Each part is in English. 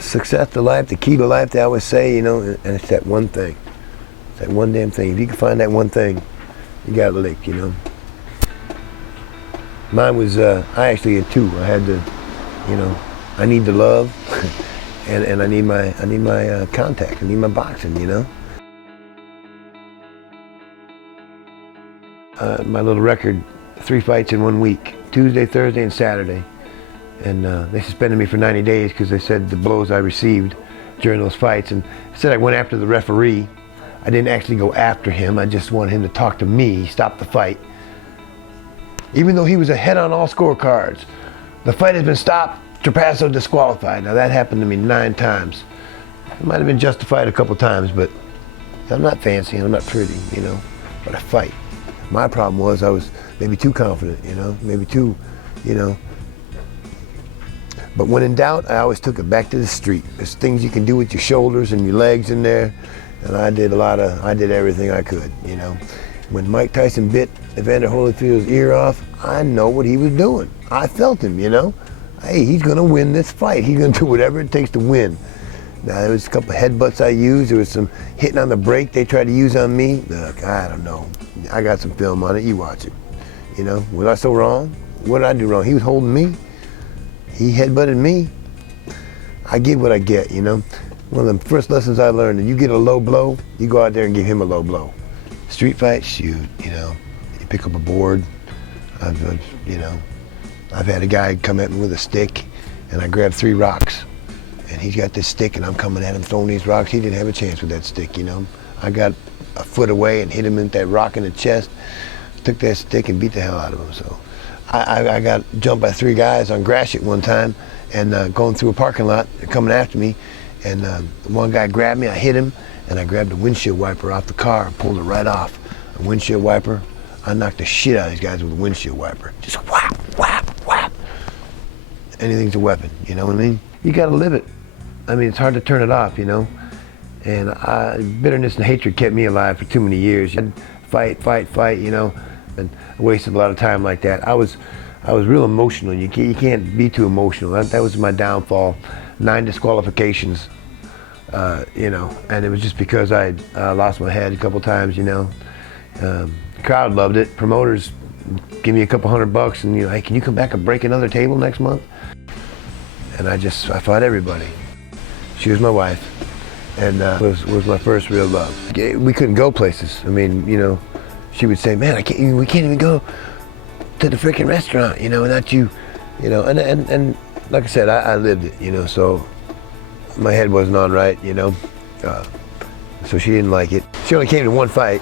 success to life, the key to life, they always say, you know, and it's that one thing. It's that one damn thing. If you can find that one thing, you got a lick, you know. Mine was, I actually had two. I had the, you know, I need the love, and I need my contact. I need my boxing, you know. My little record, 3 fights in 1 week, Tuesday, Thursday, and Saturday. And they suspended me for 90 days because they said the blows I received during those fights. And said I went after the referee. I didn't actually go after him. I just wanted him to talk to me, stop the fight. Even though he was ahead on all scorecards. The fight has been stopped, Trapasso disqualified. Now that happened to me 9 times. It might have been justified a couple times, but I'm not fancy, I'm not pretty, you know, but I fight. My problem was I was maybe too confident, you know, maybe too, you know. But when in doubt, I always took it back to the street. There's things you can do with your shoulders and your legs in there, and I did everything I could, you know. When Mike Tyson bit Evander Holyfield's ear off, I know what he was doing. I felt him, you know. Hey, he's gonna win this fight. He's gonna do whatever it takes to win. Now, there was a couple of headbutts I used. There was some hitting on the brake they tried to use on me. Look, I don't know. I got some film on it. You watch it. You know, was I so wrong? What did I do wrong? He was holding me. He headbutted me. I get what I get, you know. One of the first lessons I learned, if you get a low blow, you go out there and give him a low blow. Street fight, shoot, you know. You pick up a board. You know, I've had a guy come at me with a stick, and I grabbed 3 rocks. And he's got this stick, and I'm coming at him throwing these rocks. He didn't have a chance with that stick, you know. I got a foot away and hit him with that rock in the chest, took that stick and beat the hell out of him. So I got jumped by 3 guys on Gratiot one time, and going through a parking lot, they're coming after me, and one guy grabbed me, I hit him, and I grabbed the windshield wiper off the car and pulled it right off. A windshield wiper, I knocked the shit out of these guys with a windshield wiper. Just whap, whap, whap. Anything's a weapon, you know what I mean? You gotta live it. I mean, it's hard to turn it off, you know? And bitterness and hatred kept me alive for too many years. Fight, fight, fight, you know? And I wasted a lot of time like that. I was real emotional. You can't be too emotional. That was my downfall. 9 disqualifications, you know? And it was just because I lost my head a couple times, you know? The crowd loved it. Promoters give me a couple $100 and, you know, hey, can you come back and break another table next month? And I fought everybody. She was my wife, and was my first real love. We couldn't go places. I mean, you know, she would say, "Man, we can't even go to the freaking restaurant, you know, without you, you know." And like I said, I lived it, you know. So my head wasn't on right, you know. So she didn't like it. She only came to 1 fight,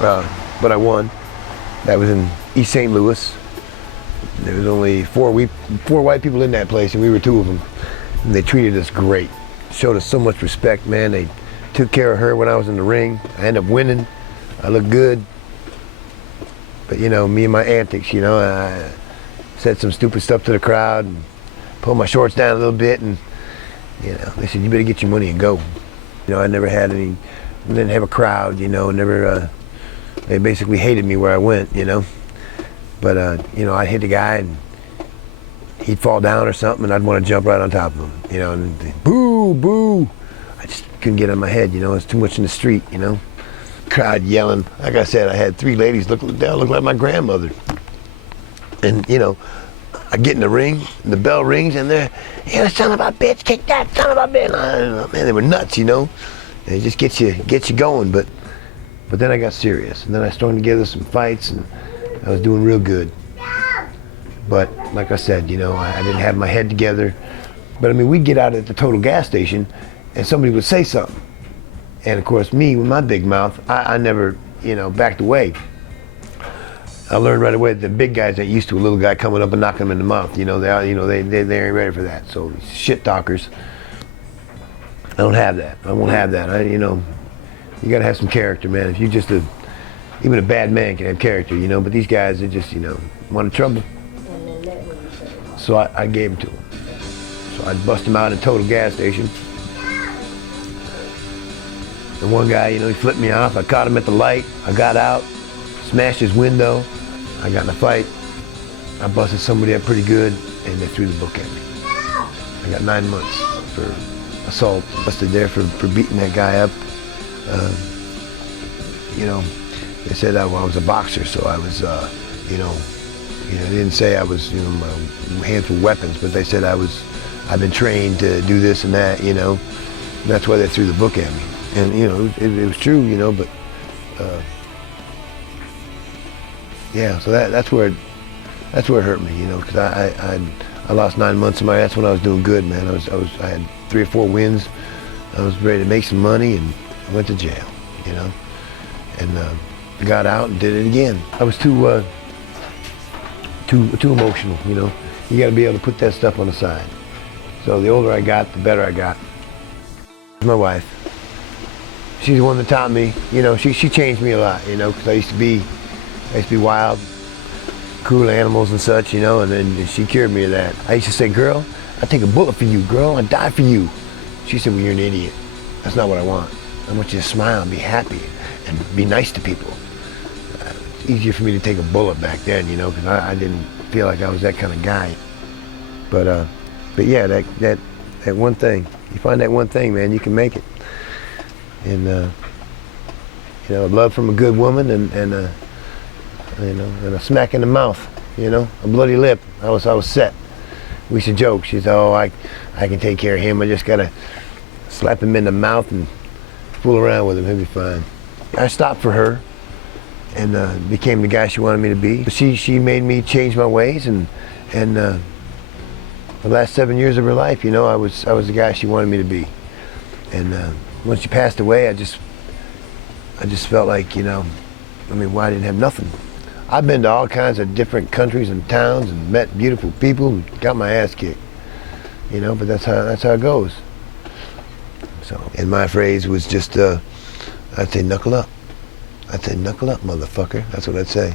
but I won. That was in East St. Louis. There was only 4 white people in that place, and we were 2 of them. And they treated us great. Showed us so much respect, man. They took care of her when I was in the ring. I ended up winning. I looked good. But, you know, me and my antics, you know, I said some stupid stuff to the crowd and pulled my shorts down a little bit, and, you know, they said, you better get your money and go. You know, I never had any, didn't have a crowd, you know, never, they basically hated me where I went, you know. But, you know, I'd hit the guy and he'd fall down or something, and I'd want to jump right on top of him, you know, and boo, boo. I just couldn't get on my head, you know, it's too much in the street, you know. Crowd yelling. Like I said, I had 3 ladies look like my grandmother. And, you know, I get in the ring, and the bell rings, and they're, "Hey, son of a bitch, kick that son of a bitch." Man, they were nuts, you know. And it just gets you going, but then I got serious, and then I strung together some fights, and I was doing real good. But like I said, you know, I didn't have my head together. But I mean, we'd get out at the Total gas station and somebody would say something. And of course, me with my big mouth, I never, you know, backed away. I learned right away that the big guys ain't used to a little guy coming up and knocking them in the mouth. You know, they ain't ready for that. So shit talkers, I don't have that. I won't have that. You know, you gotta have some character, man. If you just even a bad man can have character, you know. But these guys, they just, you know, wanted trouble. So I gave him to him. So I'd bust him out at Total gas station. And one guy, you know, he flipped me off. I caught him at the light. I got out, smashed his window. I got in a fight. I busted somebody up pretty good, and they threw the book at me. I got 9 months. for assault, busted there for beating that guy up. You know, they said I was a boxer, so I was, you know, they didn't say I was, you know, my hands were weapons, but they said I've been trained to do this and that, you know. And that's why they threw the book at me. And, you know, it was true, you know, but, yeah, so that's where it hurt me, you know, because I lost 9 months of my, that's when I was doing good, man. I had 3 or 4 wins. I was ready to make some money, and I went to jail, you know, and got out and did it again. I was too emotional, you know. You got to be able to put that stuff on the side. So the older I got, the better I got. My wife, she's the one that taught me, you know, she changed me a lot, you know, because I used to be wild, cruel animals and such, you know, and then she cured me of that. I used to say, girl, I'd take a bullet for you, girl, I'd die for you. She said, well, you're an idiot. That's not what I want. I want you to smile and be happy and be nice to people. It's easier for me to take a bullet back then, you know, because I didn't feel like I was that kind of guy. But yeah, that one thing, you find that one thing, man, you can make it. And you know, love from a good woman and you know, and a smack in the mouth, you know, a bloody lip. I was set. We used to joke. She said, oh, I can take care of him. I just gotta slap him in the mouth and fool around with him. He'll be fine. I stopped for her and became the guy she wanted me to be. She made me change my ways, and the last 7 years of her life, you know, I was the guy she wanted me to be. And when she passed away, I just felt like, you know, I mean, why I didn't have nothing. I've been to all kinds of different countries and towns and met beautiful people and got my ass kicked, you know, but that's how it goes. So, and my phrase was just, I'd say, knuckle up. I'd say, knuckle up, motherfucker. That's what I'd say.